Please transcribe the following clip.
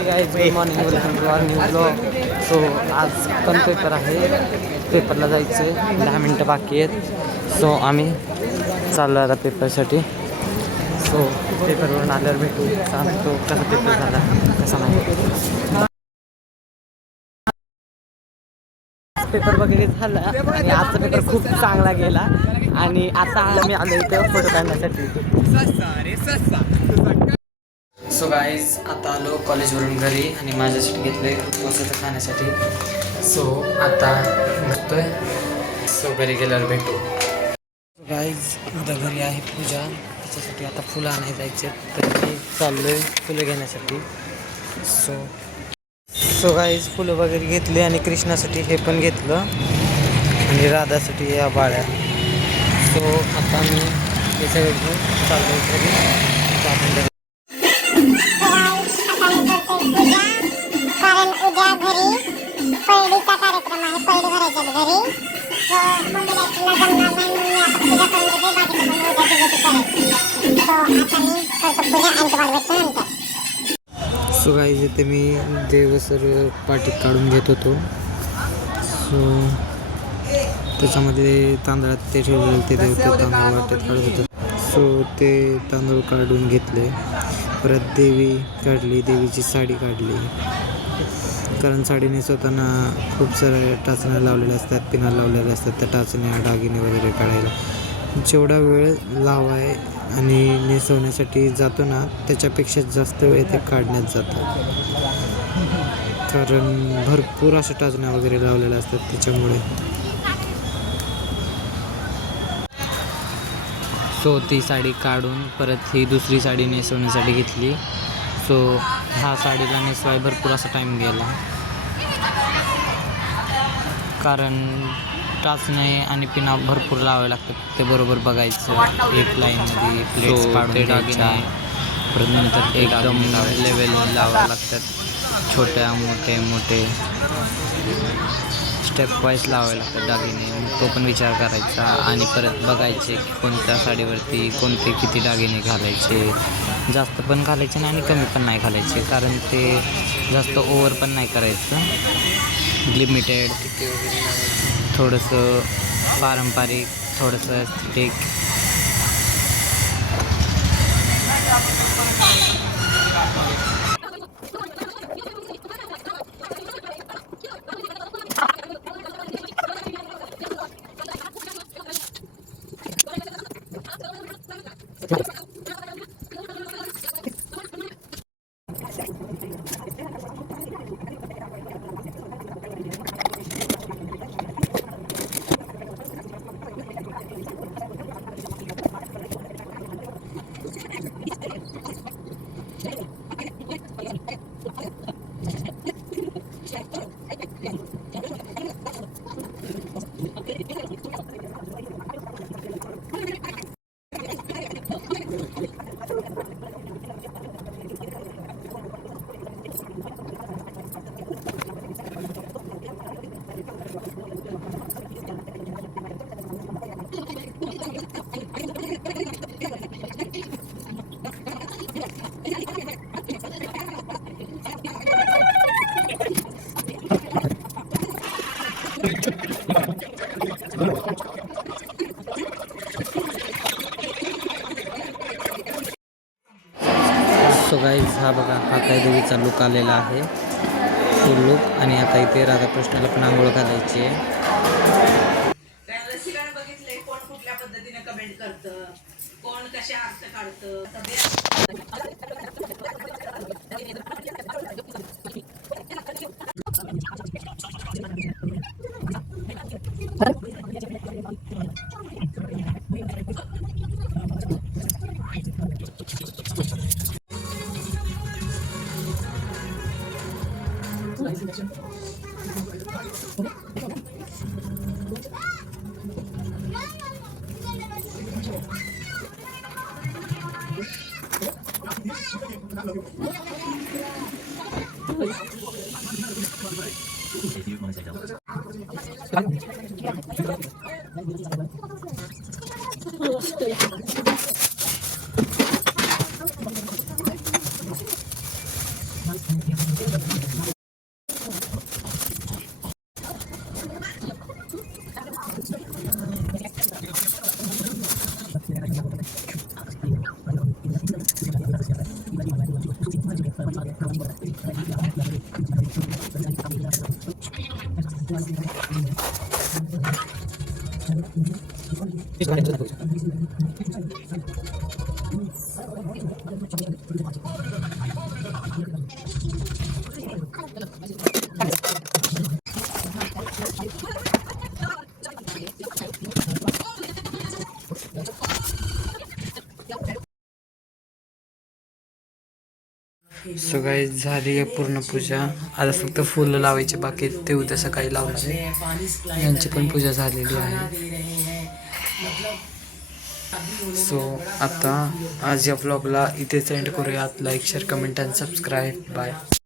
Good morning welcome to our new blog. So आज पण paper आहे, पेपरला जायचं आहे, 10 मिनटं बाकी आहेत. सो आम्ही चाललो आता पेपरसाठी. सो पेपरवरून आल्यावर भेटू, सांगतो कसा पेपर झाला कसा नाही. पेपर वगैरे झाला आणि आजचा पेपर खूप चांगला गेला आणि आता आम्ही आलो इथं फोटो काढण्यासाठी. सो गाईज आता आलो कॉलेजवरून घरी आणि माझ्यासाठी घेतले डोसा खाण्यासाठी. सो आता बसतोय. सो घरी गेल्यावर भेटू. गाईज उद्या घरी आहे पूजा, त्याच्यासाठी आता फुलं आणायला जायचे, तर मी चाललोय फुलं घेण्यासाठी. सो गाईज फुलं वगैरे घेतली आणि कृष्णासाठी हे पण घेतलं आणि राधासाठी या बाळ्या. सो आता मी हे सगळं घेऊन चाललोय घरी. कारण उद्या घरी पहिलीचा कार्यक्रम आहे, पहिली भरायच्या घरी. मम्मीला जमणार नाही म्हणून मी आता पूजा करून घेते, बाकीचं मग उद्या करायचं. सो आता मी करतो पूजा आणि तुम्हाला भेटतो नंतर. सो गाईज इथे मी देवसर पाटीत काढून घेत होतो. सो त्याच्यामध्ये तांदळात ते ठेवलेले ते तांदूळ वाटत काढत होतं. सो ते तांदूळ काढून घेतले. परत देवी काढली, देवीची साडी काढली, कारण साडी नेसवताना खूप साऱ्या टाचण्या लावलेल्या असतात, पिना लावलेल्या असतात. त्या टाचण्या दागिने वगैरे काढायला जेवढा वेळ लावाय आणि नेसवण्यासाठी जातो ना, त्याच्यापेक्षा जास्त वेळ ते काढण्यात जातात, कारण भरपूर अशा टाचण्या वगैरे लावलेल्या असतात त्याच्यामुळे. सो ती साडी काढून परत ही दुसरी साडी नेसवण्यासाठी घेतली. सो ह्या साडीला नेसवाय भरपूर असा टाईम गेला, कारण टाचणे आणि पिना भरपूर लावावे लागतात. ते बरोबर बघायचं, एक लाईनमध्ये प्लेट्स काढून दागिने, परत नंतर एकदम लेवल लावावे लागतात, छोट्या मोठे स्टेप वाईज लावावे लागतात दागिने. तो पण विचार करायचा आणि परत बघायचे की कोणत्या साडीवरती कोणते किती दागिने घालायचे. जास्त पण घालायचे नाही आणि कमी पण नाही घालायचे, कारण ते जास्त ओव्हर पण नाही करायचं. लिमिटेड, थोडंसं पारंपरिक, थोडंसं एस्थेटिक. सो गाईज हा बघा, हा काय देवीचा लुक आलेला आहे, तो लुक. आणि आता इथे राधाकृष्णाला पण आंघोळ घालायची आहे. बघितले कोण कुठल्या पद्धतीने कमेंट करतं, कोण कशा अर्थ काढतं. सो गाईज झाली आहे पूर्ण पूजा. आता फक्त फुलं लावायचे बाकी आहेत, ते उद्या सकाळी लावणार आहे. यांची पण पूजा झालेली आहे. सो आता आज या ब्लॉगला इथेच एंड करूयात. Like share comment and subscribe. Bye.